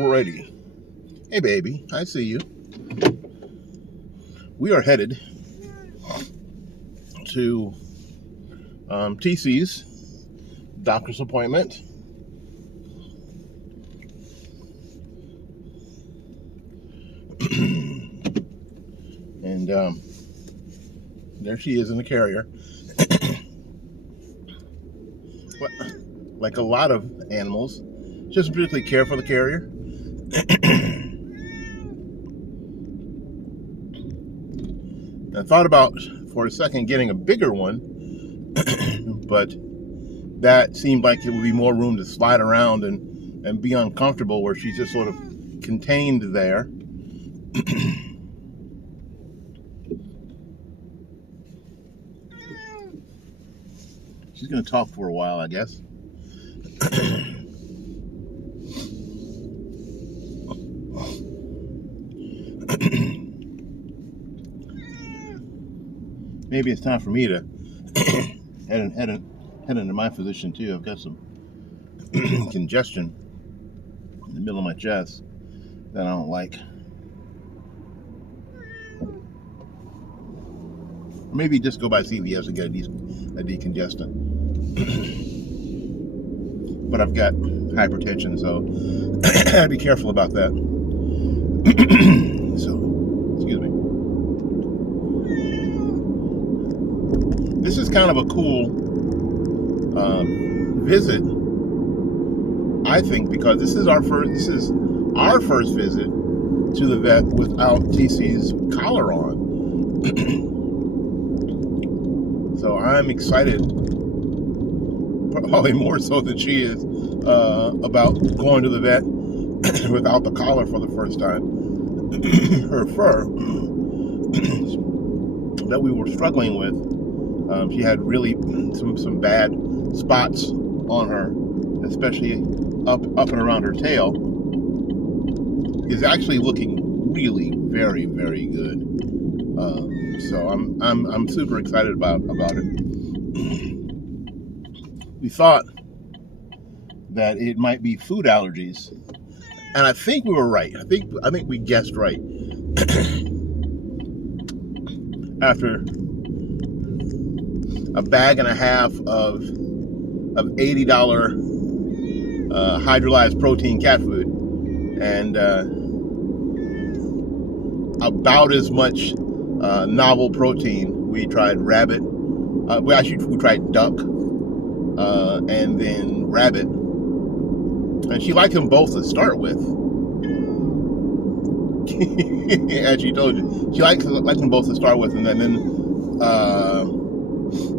Alrighty. Hey, baby. I see you. We are headed to Teicy's doctor's appointment. And there she is in the carrier. Like a lot of animals, she doesn't particularly care for the carrier. I thought about for a second getting a bigger one, but that seemed like it would be more room to slide around and be uncomfortable, where she's just sort of contained there. She's going to talk for a while, I guess. Maybe it's time for me to head into my physician too. I've got some congestion in the middle of my chest that I don't like. Or maybe just go by CVS and get a decongestant. But I've got hypertension, so I gotta be careful about that. So, excuse me. This is kind of a cool visit, I think, because this is our first visit to the vet without Teicy's collar on. So I'm excited, probably more so than she is, about going to the vet without the collar for the first time. Her fur that we were struggling with, she had really some bad spots on her, especially up and around her tail, is actually looking really very, very good. So I'm super excited about it. We thought that it might be food allergies, and I think we were right. I think we guessed right. After a bag and a half of $80 hydrolyzed protein cat food, and about as much novel protein. We tried rabbit. We tried duck, and then rabbit. And she liked them both to start with. As she told you, she liked them both to start with, and then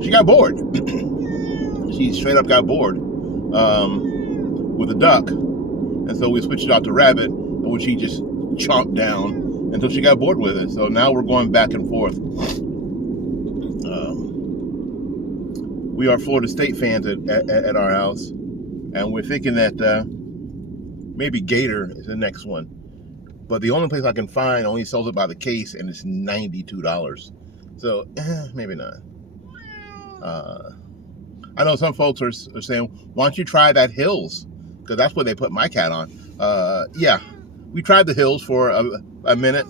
she got bored. She straight up got bored with the duck, and so we switched it out to rabbit, which she just chomped down until she got bored with it. So now we're going back and forth. We are Florida State fans at our house, and we're thinking that maybe Gator is the next one. But the only place I can find only sells it by the case, and it's $92. So maybe not. I know some folks are saying, why don't you try that Hills? Because that's what they put my cat on. Yeah, we tried the Hills for a minute.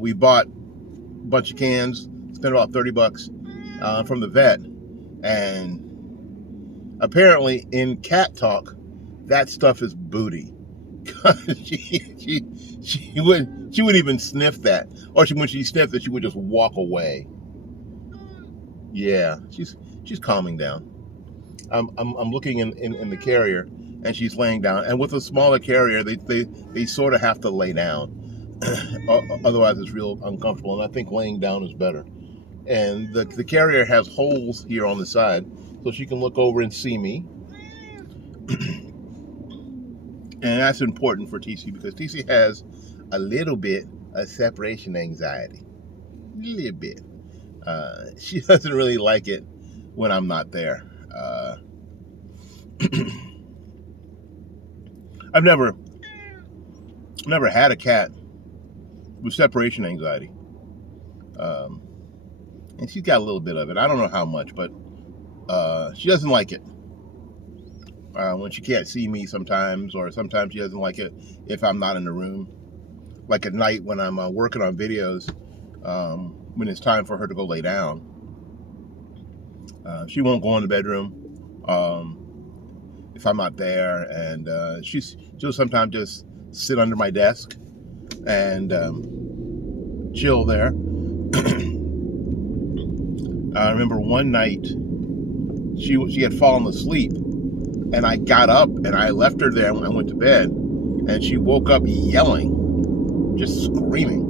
We bought a bunch of cans, spent about $30 from the vet, and apparently in cat talk, that stuff is booty. she wouldn't even sniff that, or when she sniffed it, she would just walk away. Yeah, she's calming down. I'm looking in the carrier, and she's laying down. And with a smaller carrier, they sort of have to lay down, otherwise it's real uncomfortable. And I think laying down is better. And the carrier has holes here on the side, so she can look over and see me. And that's important for Teicy, because Teicy has a little bit of separation anxiety. A little bit. She doesn't really like it when I'm not there. I've never had a cat with separation anxiety. And she's got a little bit of it. I don't know how much, but she doesn't like it. when she can't see me sometimes, or sometimes she doesn't like it if I'm not in the room. Like at night when I'm working on videos, when it's time for her to go lay down, she won't go in the bedroom if I'm not there, and she'll sometimes just sit under my desk and chill there. I remember one night she had fallen asleep, and I got up and I left her there and I went to bed, and she woke up yelling, just screaming,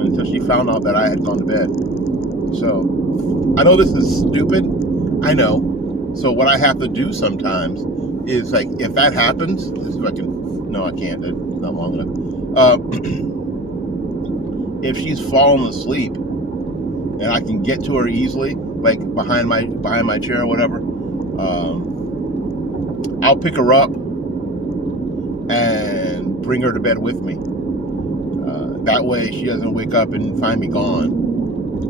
until she found out that I had gone to bed. So I know this is stupid, I know. So what I have to do sometimes is, like, if that happens, this is if I can, no I can't, it's not long enough. If she's fallen asleep and I can get to her easily, like behind my chair or whatever, I'll pick her up and bring her to bed with me. That way she doesn't wake up and find me gone,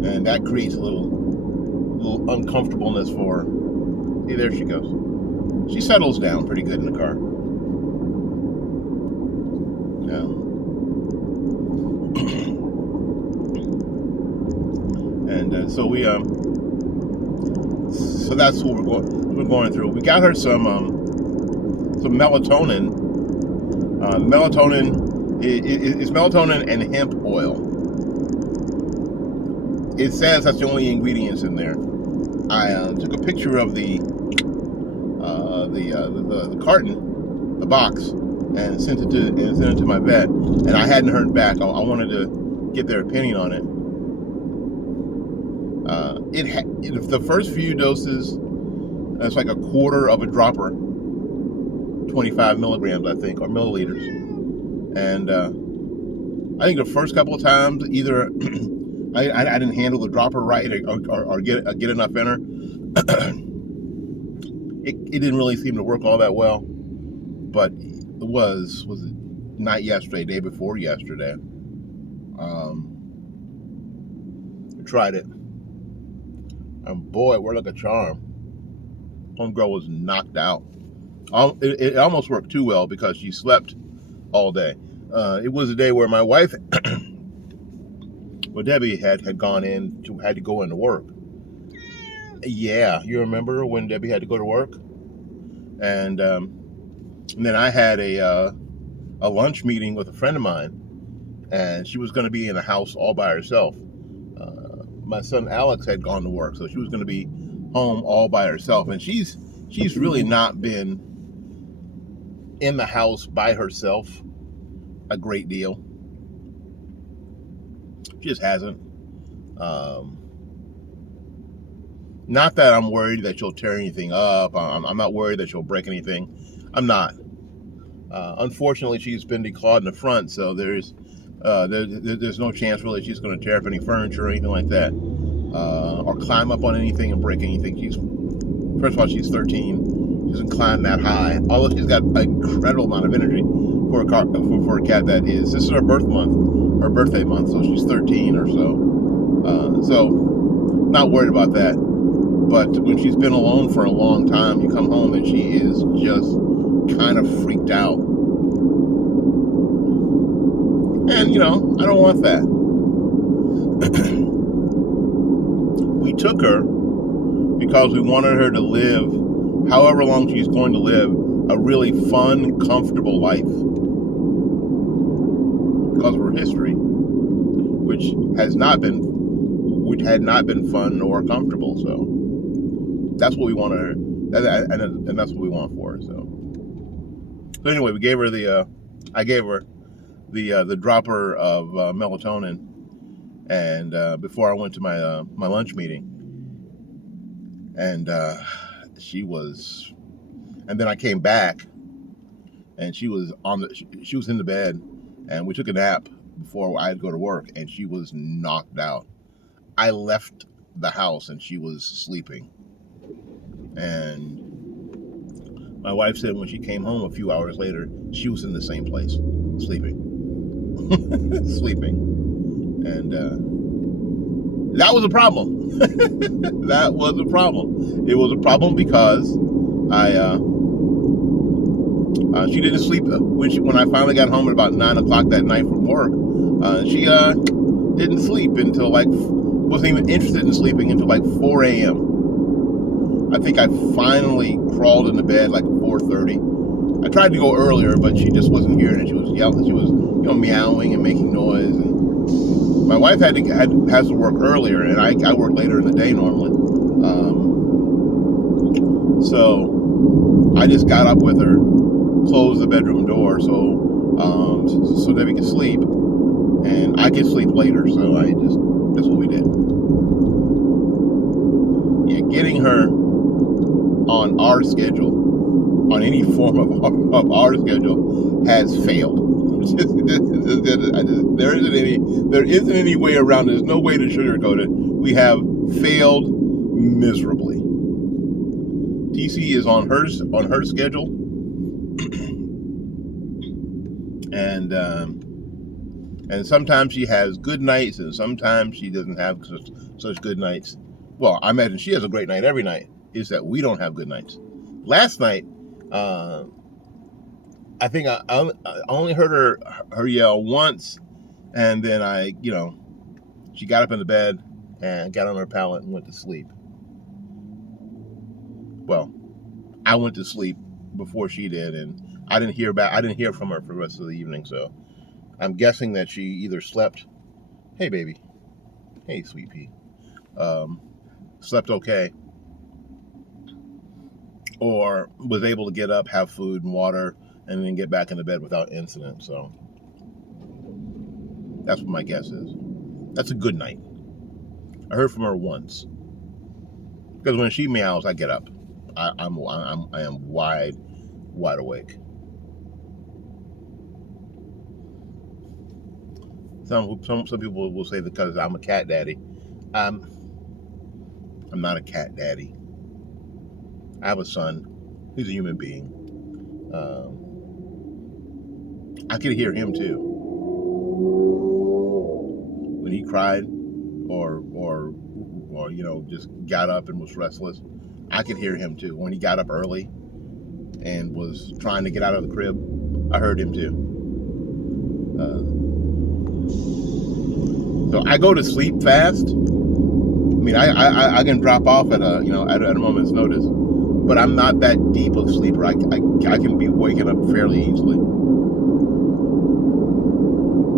and that creates a little uncomfortableness for her. See, there she goes. She settles down pretty good in the car. Yeah. And so so that's what we're going through. We got her some melatonin. Melatonin is melatonin and hemp oil. It says that's the only ingredients in there. I took a picture of the carton, the box, and sent it to my vet. And I hadn't heard back. I wanted to get their opinion on it. The first few doses, it's like a quarter of a dropper, 25 milligrams, I think, or milliliters. And I think the first couple of times, either I didn't handle the dropper right, or get enough in her. It didn't really seem to work all that well. But it was it not yesterday, day before yesterday. I tried it. And boy, it worked like a charm. Homegirl was knocked out. It almost worked too well because she slept all day. It was a day where my wife, well, Debbie had to go into work. Yeah, you remember when Debbie had to go to work? And then I had a lunch meeting with a friend of mine, and she was going to be in the house all by herself. My son Alex had gone to work, so she was going to be home all by herself. And she's really not been in the house by herself a great deal. She just hasn't. Not that I'm worried that she'll tear anything up. I'm not worried that she'll break anything. I'm not. Unfortunately, she's been declawed in the front, so there's no chance really she's going to tear up any furniture or anything like that, or climb up on anything and break anything. First of all, she's 13. She doesn't climb that high, although she's got an incredible amount of energy for a cat that is. This is her birthday month, so she's 13 or so. So not worried about that. But when she's been alone for a long time, you come home and she is just kind of freaked out. And, I don't want that. We took her because we wanted her to live, however long she's going to live, a really fun, comfortable life. Because of her history, which had not been fun nor comfortable. So that's what we wanted her, and that's what we want for her. So anyway, I gave her the dropper of melatonin, and before I went to my lunch meeting, and and then I came back, and she was in the bed, and we took a nap before I had to go to work, and she was knocked out. I left the house and she was sleeping, and my wife said when she came home a few hours later, she was in the same place, sleeping. And that was a problem. That was a problem. It was a problem because I she didn't sleep when I finally got home at about 9 o'clock that night from work. She didn't sleep until wasn't even interested in sleeping until 4 a.m. I think I finally crawled into bed 4:30. I tried to go earlier, but she just wasn't hearing it. She was yelling. She was meowing and making noise. And my wife has to work earlier, and I work later in the day normally. So I just got up with her, closed the bedroom door so Debbie could sleep, and I could sleep later. So that's what we did. Yeah, getting her on our schedule, on any form of our schedule, has failed. There isn't any way around it. There's no way to sugarcoat it. We have failed miserably. TC is on her schedule, and sometimes she has good nights, and sometimes she doesn't have such good nights. Well, I imagine she has a great night every night. It's that we don't have good nights. Last night, I think I only heard her yell once, and then she got up in the bed and got on her pallet and went to sleep. Well, I went to sleep before she did, and I didn't hear from her for the rest of the evening. So I'm guessing that she either slept, hey baby, hey sweet pea, slept okay, or was able to get up, have food and water, and then get back into bed without incident. So that's what my guess is. That's a good night. I heard from her once, because when she meows, I get up. I am wide awake. Some people will say because I'm a cat daddy. I'm not a cat daddy. I have a son. He's a human being. I could hear him too when he cried, or just got up and was restless. I could hear him too when he got up early and was trying to get out of the crib. I heard him too. So I go to sleep fast. I mean, I can drop off at a moment's notice, but I'm not that deep of a sleeper. I can be waking up fairly easily.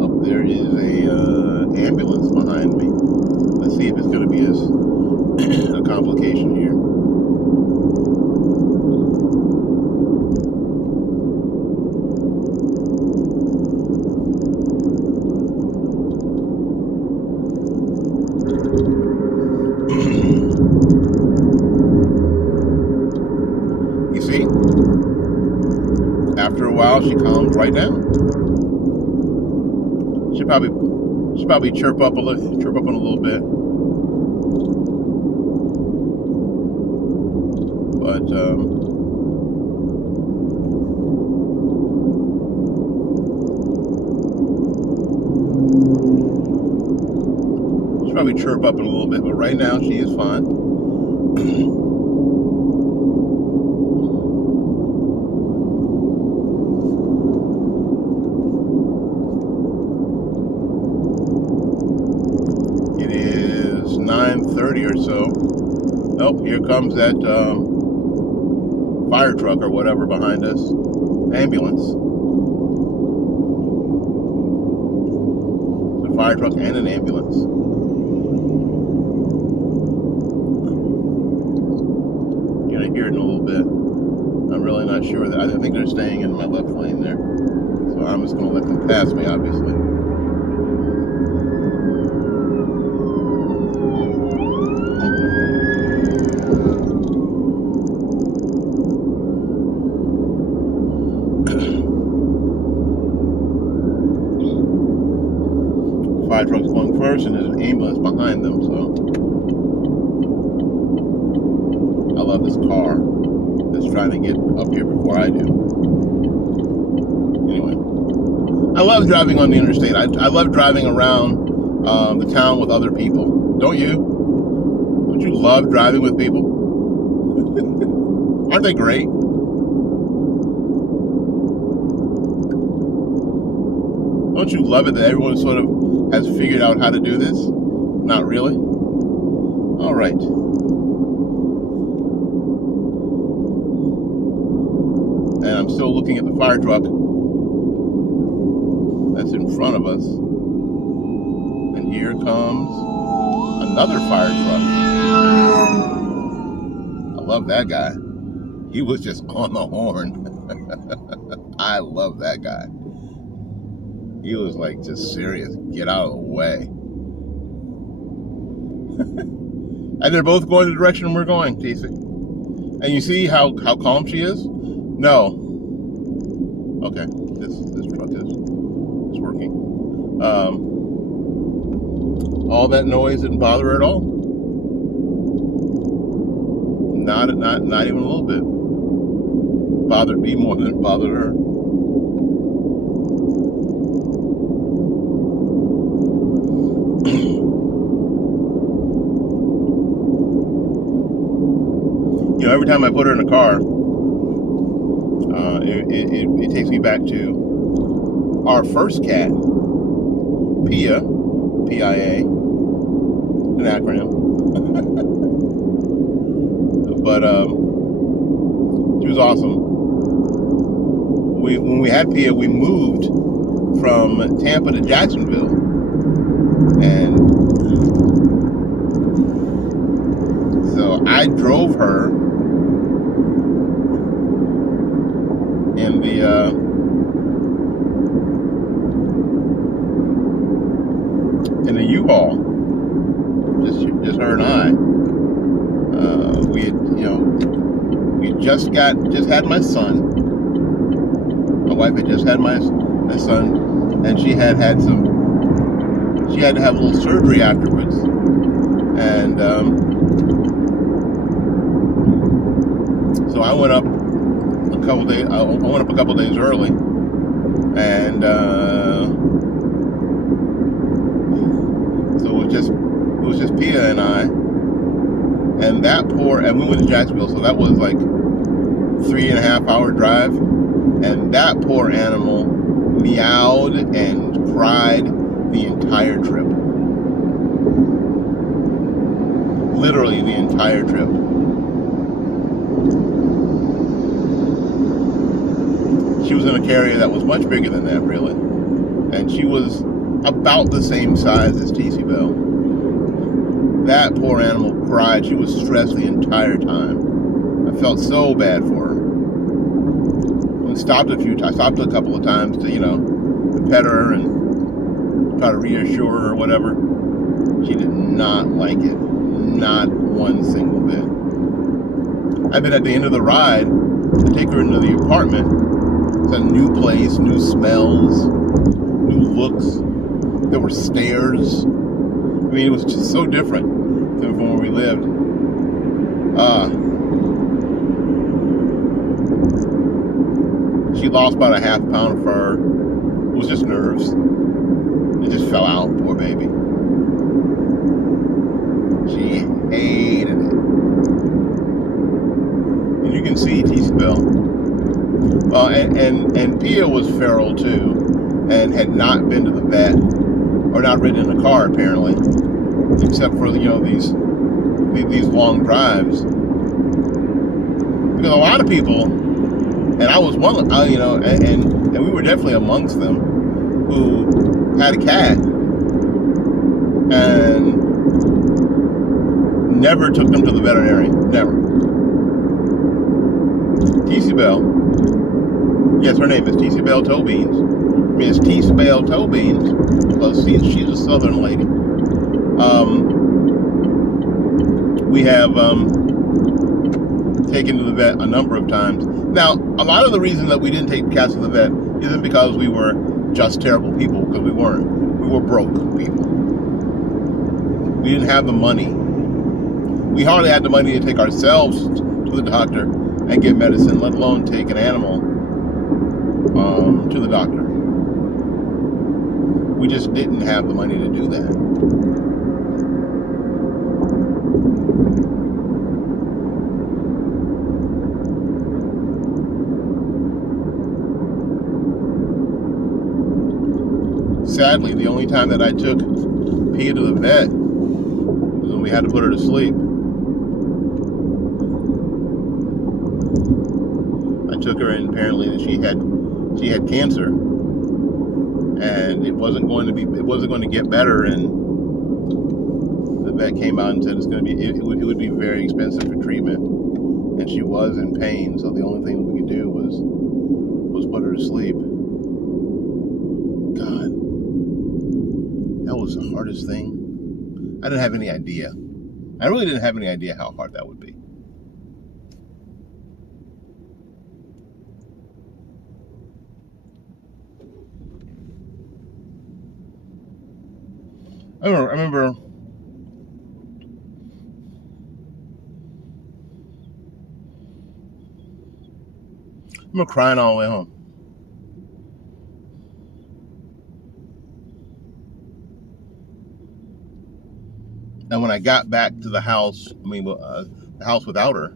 Oh, there is a ambulance behind me. Let's see if it's going to be a complication here. After a while, she calmed right down. She probably chirp up in a little bit, but she probably chirp up in a little bit. But right now, she is fine. It is 9:30 or so. Oh, here comes that fire truck or whatever behind us. Ambulance. It's a fire truck and an ambulance. You're gonna hear it in a little bit. I'm really not sure that. I think they're staying in my left lane there. So I'm just gonna let them pass me, obviously. Fire truck's going first, and there's an ambulance behind them. So I love this car that's trying to get up here before I do. Anyway, I love driving on the interstate. I love driving around the town with other people. Don't you? Don't you love driving with people? Aren't they great? Don't you love it that everyone sort of has figured out how to do this? Not really. All right. And I'm still looking at the fire truck that's in front of us. And here comes another fire truck. I love that guy. He was just on the horn. I love that guy. He was like just serious. Get out of the way. And they're both going the direction we're going, Teicy. And you see how calm she is? No. Okay, this truck is working. All that noise didn't bother her at all. Not even a little bit. Bothered me more than it bothered her. You know, every time I put her in a car, it takes me back to our first cat, Pia, P-I-A, an acronym. But she was awesome. When we had Pia, we moved from Tampa to Jacksonville, and so I drove her in the U-Haul, just her and I. We had, we just had my son. My wife had just had my son, and she had to have a little surgery afterwards, and so I went up a couple days. I went up a couple days early, and so it was just Pia and I, and we went to Jacksonville, so that was like 3.5 hour drive, and that poor animal meowed and cried the entire trip, literally the entire trip. She was in a carrier that was much bigger than that, really. And she was about the same size as Teicy Belle. That poor animal cried. She was stressed the entire time. I felt so bad for her. I stopped a couple of times to, to pet her and try to reassure her or whatever. She did not like it. Not one single bit. I've been at the end of the ride to take her into the apartment. It's a new place, new smells, new looks. There were stairs. I mean, it was just so different than from where we lived. She lost about a half pound of fur. It was just nerves. It just fell out, poor baby. She hated it. And you can see Teicy Belle. And Pia was feral too, and had not been to the vet, or not ridden in a car apparently, except for these long drives. Because a lot of people, and I was one, and we were definitely amongst them, who had a cat and never took them to the veterinarian. Never. Teicy Belle. Yes, her name is Teicy Belle ToeBeans. I mean, it's Teicy Belle ToeBeans because she's a southern lady. We have taken to the vet a number of times. Now, a lot of the reason that we didn't take cats to the vet isn't because we were just terrible people, because we weren't. We were broke people. We didn't have the money. We hardly had the money to take ourselves to the doctor and get medicine, let alone take an animal to the doctor. We just didn't have the money to do that. Sadly, the only time that I took Pia to the vet was when we had to put her to sleep. I took her, and apparently that she had cancer, and it wasn't going to get better. And the vet came out and said it would be very expensive for treatment, and she was in pain. So the only thing we could do was put her to sleep. God, that was the hardest thing. I didn't have any idea. I really didn't have any idea how hard that would be. I remember crying all the way home. And when I got back to the house, the house without her,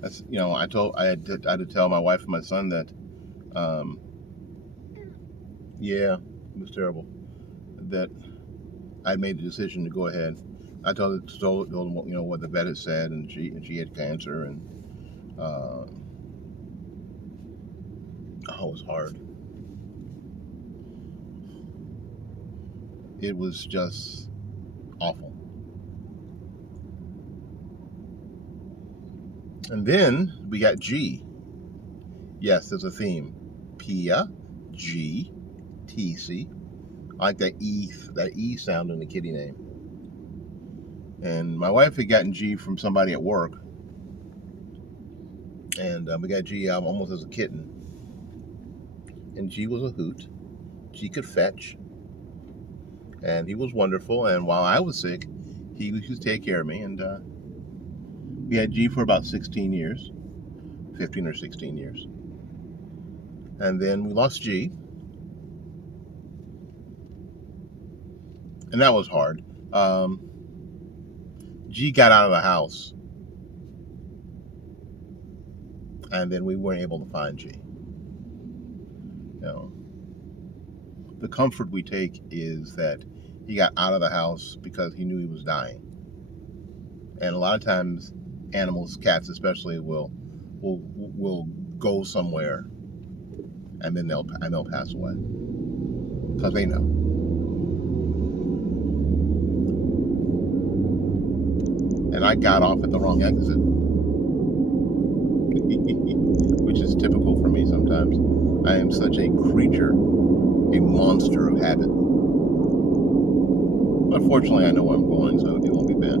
that's, I had to tell my wife and my son that, yeah, it was terrible, that I made the decision to go ahead. I told them, what the vet had said, and she had cancer, and it was hard. It was just awful. And then we got G. Yes, there's a theme. Pia, G, Teicy. I like that E sound in the kitty name. And my wife had gotten G from somebody at work, and we got G almost as a kitten. And G was a hoot. G could fetch, and he was wonderful. And while I was sick, he used to take care of me. And we had G for about 16 years, 15 or 16 years. And then we lost G, and that was hard. G got out of the house, and then we weren't able to find G. The comfort we take is that he got out of the house because he knew he was dying. And a lot of times, animals, cats especially, will go somewhere, and then they'll pass away because they know. And I got off at the wrong exit, which is typical for me sometimes. I am such a creature, a monster of habit. But fortunately, I know where I'm going, so it won't be bad.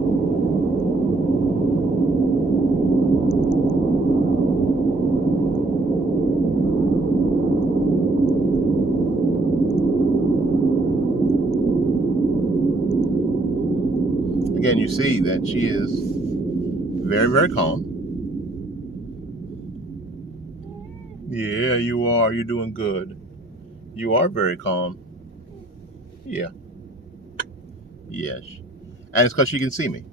Again, you see that she is very, very calm. Yeah, you are. You're doing good. You are very calm. Yeah. Yes. And it's because she can see me.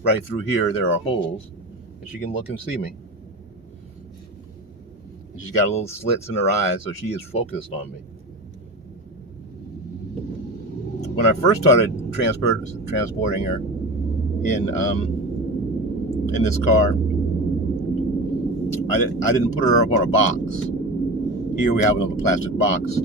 Right through here, there are holes, and she can look and see me. And she's got little slits in her eyes, so she is focused on me. When I first started transporting her in this car, I didn't put her up on a box. Here we have another plastic box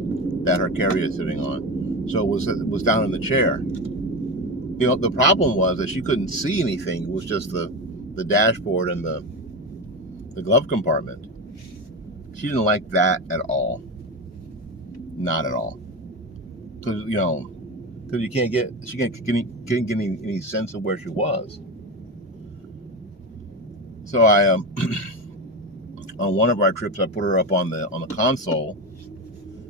that her carrier is sitting on. So it was down in the chair. The problem was that she couldn't see anything. It was just the dashboard and the glove compartment. She didn't like that at all. Not at all. Because she can't get any sense of where she was. So I on one of our trips, I put her up on the console,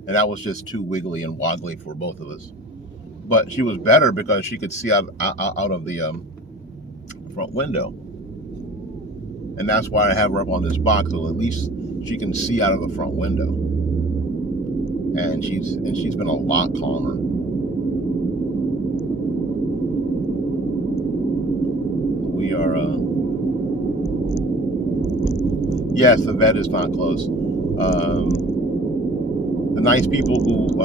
and that was just too wiggly and woggly for both of us. But she was better because she could see out of the front window, and that's why I have her up on this box, so at least she can see out of the front window. And she's been a lot calmer. We are. Yes, the vet is not close. the nice people who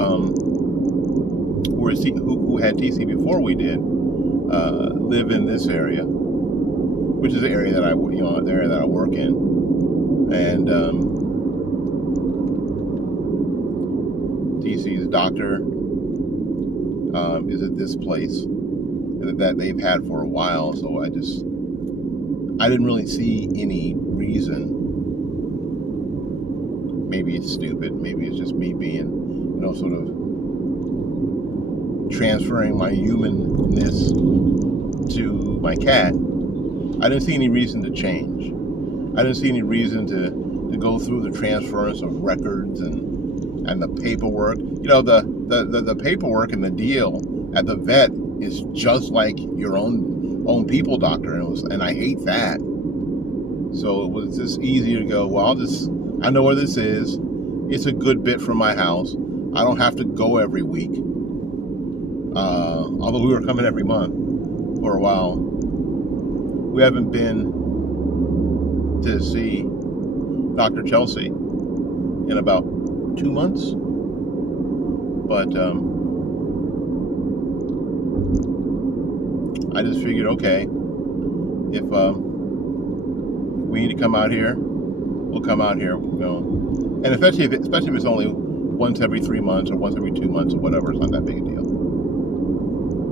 had TC before we did live in this area, which is the area that I the area that I work in, and TC's doctor is at this place that they've had for a while. So I didn't really see any reason. Maybe it's stupid. Maybe it's just me being, sort of transferring my humanness to my cat. I didn't see any reason to change. I didn't see any reason to go through the transference of records and the paperwork. The paperwork and the deal at the vet is just like your own people doctor, and I hate that. So it was just easier to go, well, I know where this is. It's a good bit from my house. I don't have to go every week. Although we were coming every month for a while. We haven't been to see Dr. Chelsea in about 2 months. But I just figured, okay, if we need to come out here, we'll come out here, and especially if it's only once every 3 months or once every 2 months or whatever, it's not that big a deal.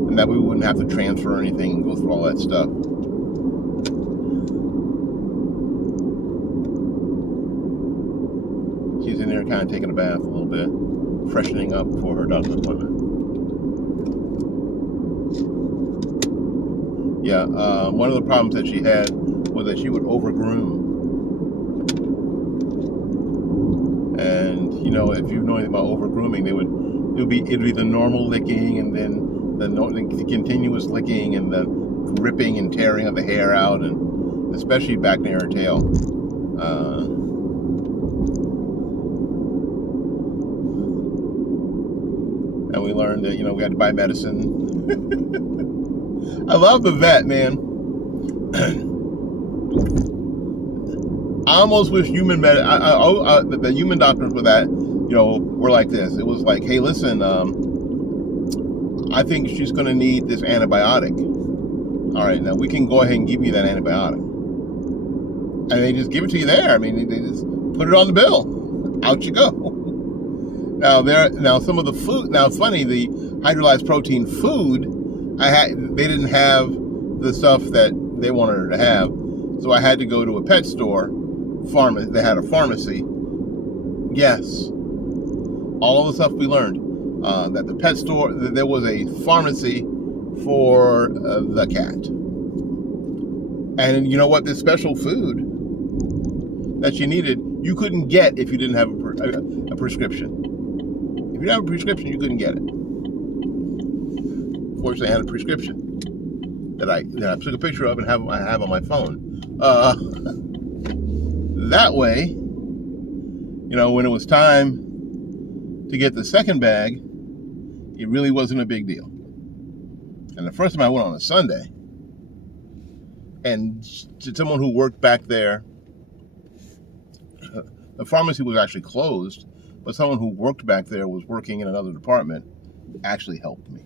And that we wouldn't have to transfer anything and go through all that stuff. She's in there kind of taking a bath a little bit, freshening up for her doctor's appointment. Yeah, one of the problems that she had was that she would overgroom. And if you know anything about overgrooming, it'd be the normal licking, and then the continuous licking, and the ripping and tearing of the hair out, and especially back near her tail. And we learned that we had to buy medicine. I love the vet, man. I almost wish the human doctors for that, were like this. It was like, hey, listen, I think she's going to need this antibiotic. All right, now we can go ahead and give you that antibiotic. And they just give it to you there. I mean, they just put it on the bill. Out you go. Now some of the food. Now it's funny, the hydrolyzed protein food, they didn't have the stuff that they wanted her to have, so I had to go to a pet store. They had a pharmacy. Yes, all of the stuff we learned, that the pet store, there was a pharmacy for the cat. And you know what? This special food that she needed, you couldn't get if you didn't have a prescription. If you didn't have a prescription, you couldn't get it. Fortunately, I had a prescription that I took a picture of and I have on my phone. That way, when it was time to get the second bag, it really wasn't a big deal. And the first time I went on a Sunday, and to someone who worked back there, the pharmacy was actually closed, but someone who worked back there was working in another department, actually helped me.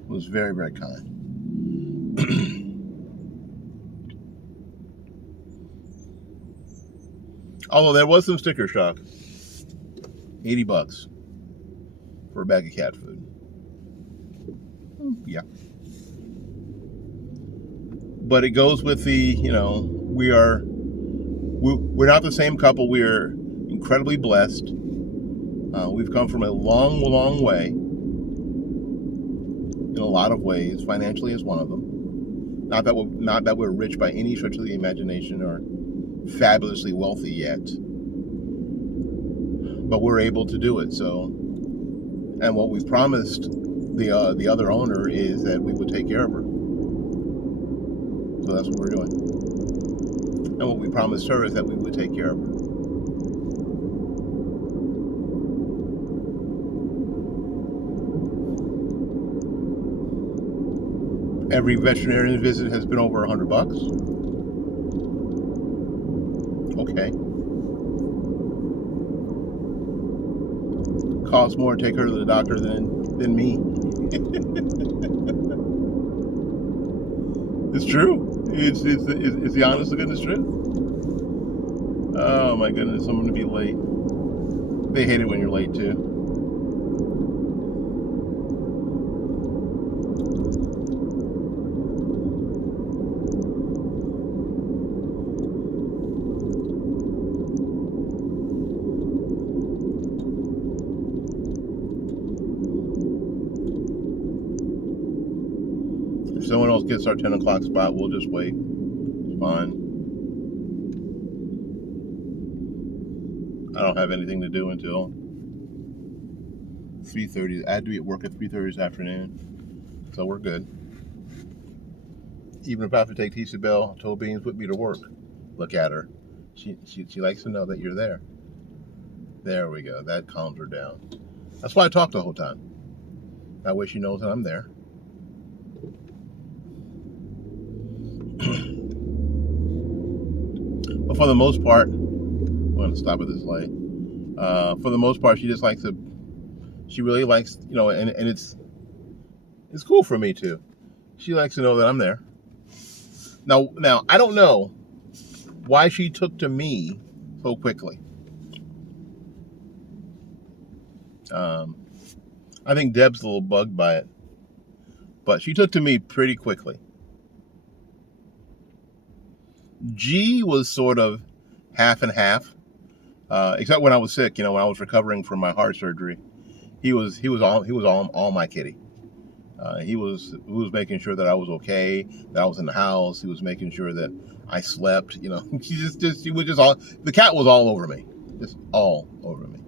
It was very, very kind. Although there was some sticker shock. $80 for a bag of cat food. Yeah. But it goes with the, we're not the same couple. We're incredibly blessed. We've come from a long, long way. In a lot of ways. Financially is one of them. Not that we're rich by any stretch of the imagination or fabulously wealthy yet, but we're able to do it. So, and what we promised the other owner is that we would take care of her. So that's what we're doing. And what we promised her is that we would take care of her. Every veterinarian visit has been over $100. Okay. costs more to take her to the doctor than me. It's true. It's the honest to goodness truth. Oh my goodness, I'm gonna be late. They hate it when you're late too. If someone else gets our 10 o'clock spot, we'll just wait. It's fine. I don't have anything to do until 3:30. I had to be at work at 3:30 this afternoon, so we're good. Even if I have to take Teicy Belle, ToeBeans with me to work. Look at her. She likes to know that you're there. There we go. That calms her down. That's why I talk the whole time. That way she knows that I'm there. But for the most part, I'm going to stop at this light. For the most part, she just likes to. She really likes, and it's cool for me too. She likes to know that I'm there. Now I don't know why she took to me so quickly. I think Deb's a little bugged by it, but she took to me pretty quickly. G was sort of half and half, except when I was sick. When I was recovering from my heart surgery, he was all my kitty. He was making sure that I was okay, that I was in the house. He was making sure that I slept. He was just all. The cat was all over me, just all over me.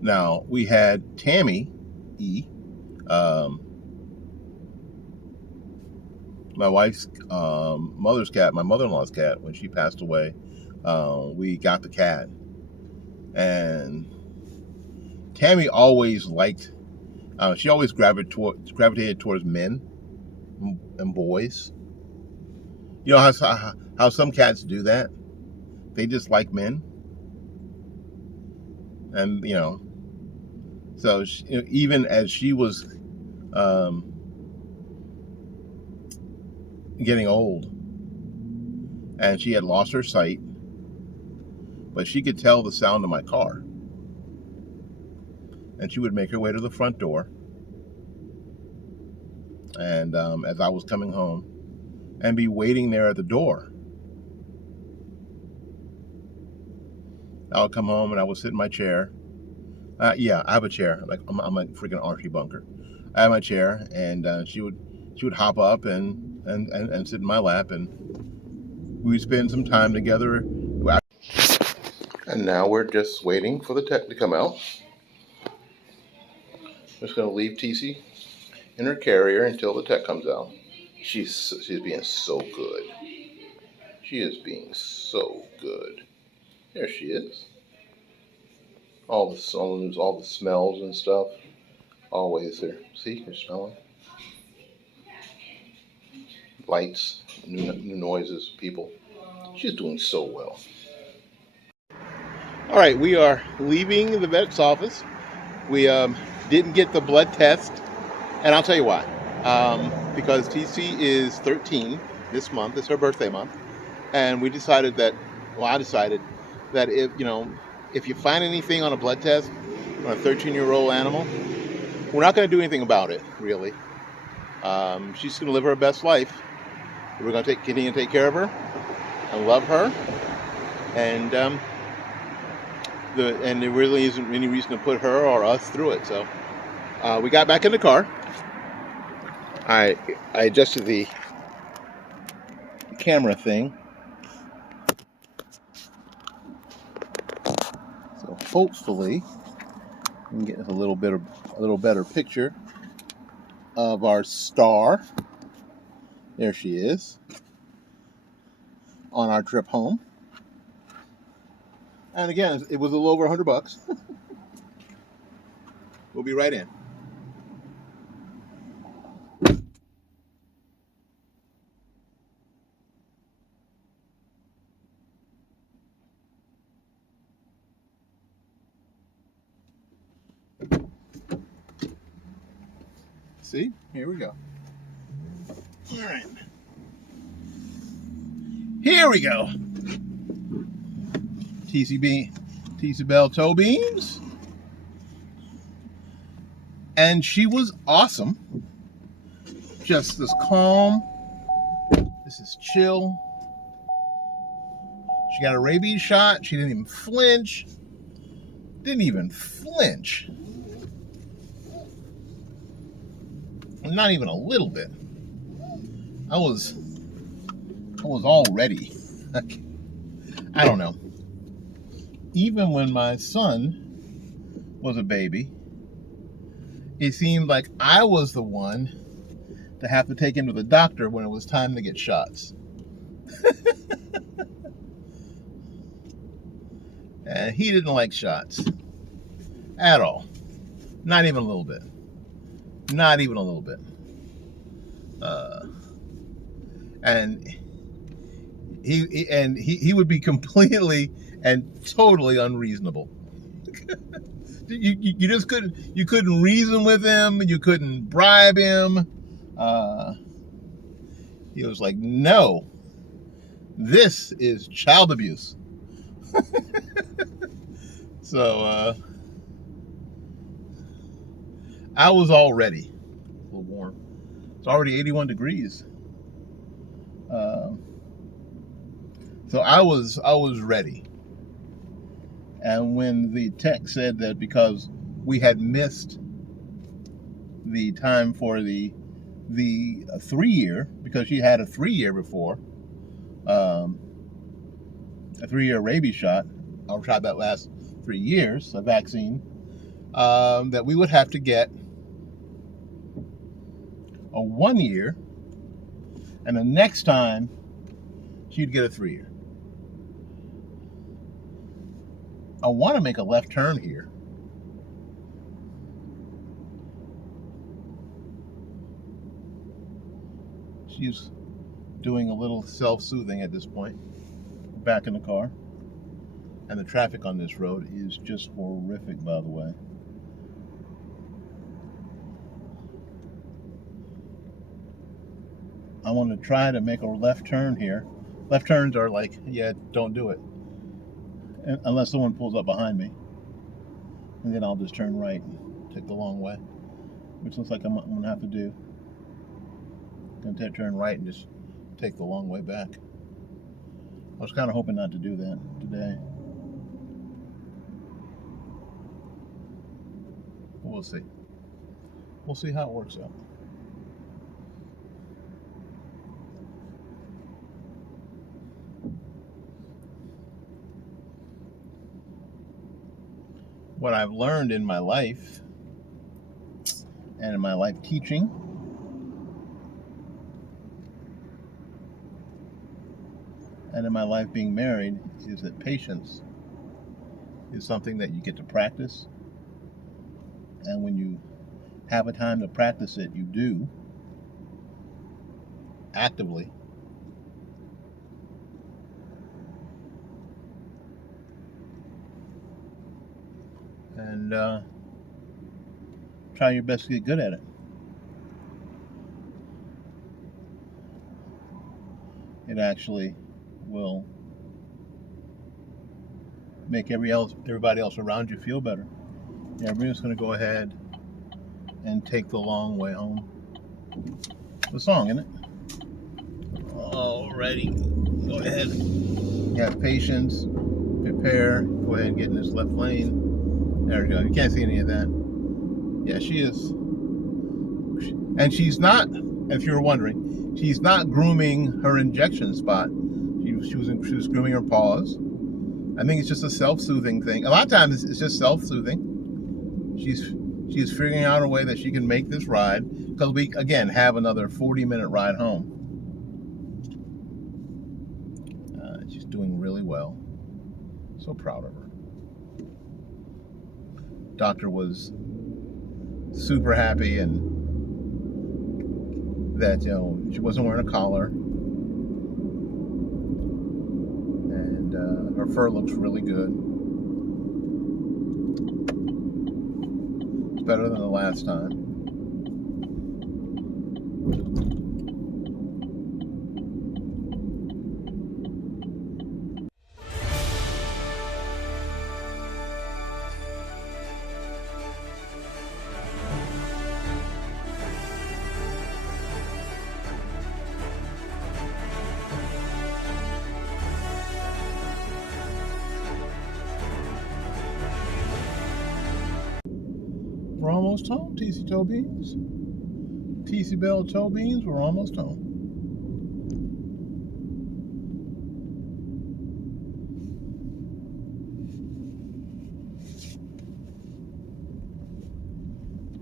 Now we had Tammy E. My wife's mother's cat, my mother-in-law's cat. When she passed away, we got the cat, and Tammy always liked. She always gravitated towards men and boys. You know how some cats do that? They just like men, and so even as she was getting old, and she had lost her sight, but she could tell the sound of my car. And she would make her way to the front door. And as I was coming home, and be waiting there at the door. I would come home and I would sit in my chair. Yeah, I have a chair. Like I'm a freaking Archie Bunker. I have my chair, and she would hop up and sit in my lap, and we would spend some time together. And now we're just waiting for the tech to come out. I'm just going to leave Teicy in her carrier until the tech comes out. She's being so good. She is being so good. There she is. All the smells and stuff, always there. See, you're smelling. Lights, new noises, people. She's doing so well. All right, we are leaving the vet's office. We didn't get the blood test, and I'll tell you why. Because Teicy is 13 this month. It's her birthday month, and I decided that if you find anything on a blood test on a 13-year-old animal, we're not going to do anything about it, really. She's going to live her best life. We're going to continue to take care of her and love her, and there really isn't any reason to put her or us through it. So we got back in the car. I adjusted the camera thing, so hopefully we can get a little better picture of our star. There she is on our trip home. And again, it was a little over $100. We'll be right in. See, here we go. All right. Here we go. Teicy Belle ToeBeans. And she was awesome. Just this calm. This is chill. She got a rabies shot. She didn't even flinch. Didn't even flinch. Not even a little bit. I was all ready. I don't know. Even when my son was a baby, it seemed like I was the one to have to take him to the doctor when it was time to get shots. And he didn't like shots at all. Not even a little bit. Not even a little bit. And he would be completely and totally unreasonable. You just couldn't reason with him. You couldn't bribe him. He was like, no, this is child abuse. So I was all ready. A little warm. It's already 81 degrees. So I was ready. And when the tech said that because we had missed the time for the 3-year, because she had a 3-year before, a 3-year rabies shot, I'll try that last 3 years, a vaccine, that we would have to get a 1-year, and the next time she'd get a 3-year. I want to make a left turn here. She's doing a little self-soothing at this point. Back in the car. And the traffic on this road is just horrific, by the way. I want to try to make a left turn here. Left turns are like, yeah, don't do it. Unless someone pulls up behind me. And then I'll just turn right and take the long way. Which looks like I'm going to have to do. I'm going to turn right and just take the long way back. I was kind of hoping not to do that today. But we'll see. We'll see how it works out. What I've learned in my life and in my life teaching and in my life being married is that patience is something that you get to practice, and when you have a time to practice it, you do actively. And try your best to get good at it. It actually will make everybody else around you feel better. Yeah, we're just going to go ahead and take the long way home. It's a song, isn't it? Alrighty. Go ahead. Have patience. Prepare. Go ahead and get in this left lane. There we go. You can't see any of that. Yeah, she is. And she's not, if you're wondering, she's not grooming her injection spot. She was grooming her paws. I think it's just a self-soothing thing. A lot of times it's just self-soothing. She's figuring out a way that she can make this ride, because we, again, have another 40-minute ride home. She's doing really well. So proud of her. Doctor was super happy, and that, you know, she wasn't wearing a collar, and her fur looks really good. It's better than the last time. We're almost home, Teicy ToeBeans. Teicy Belle ToeBeans, we're almost home.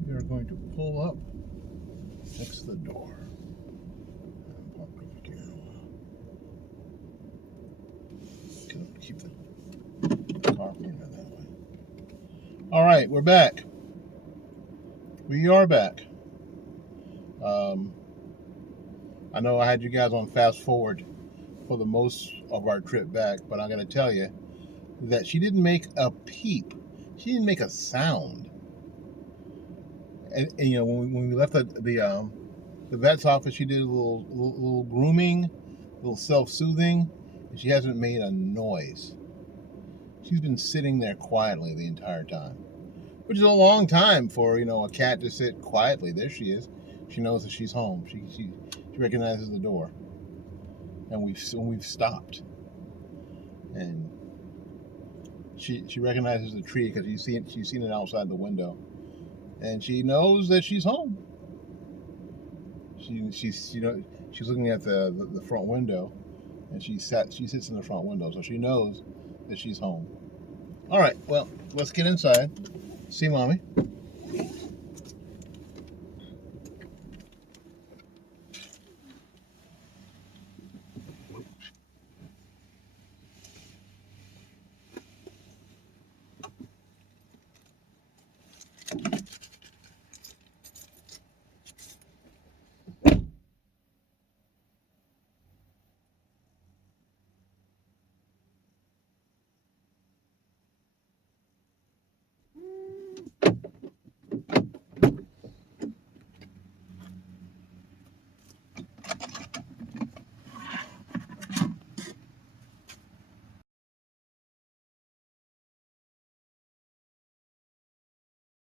We are going to pull up next to the door. Keep the car moving that way. All right, we're back. We are back. I know I had you guys on fast forward for the most of our trip back, but I'm going to tell you that she didn't make a peep. She didn't make a sound. And you know, when we left the vet's office, she did a little grooming, a little self-soothing, and she hasn't made a noise. She's been sitting there quietly the entire time, which is a long time for, you know, a cat to sit quietly. There she is. She knows that she's home. She recognizes the door, and we've stopped, and she recognizes the tree because she's seen it outside the window, and she knows that she's home. She's looking at the front window, and she sits in the front window, so she knows that she's home. All right, well, let's get inside, see mommy.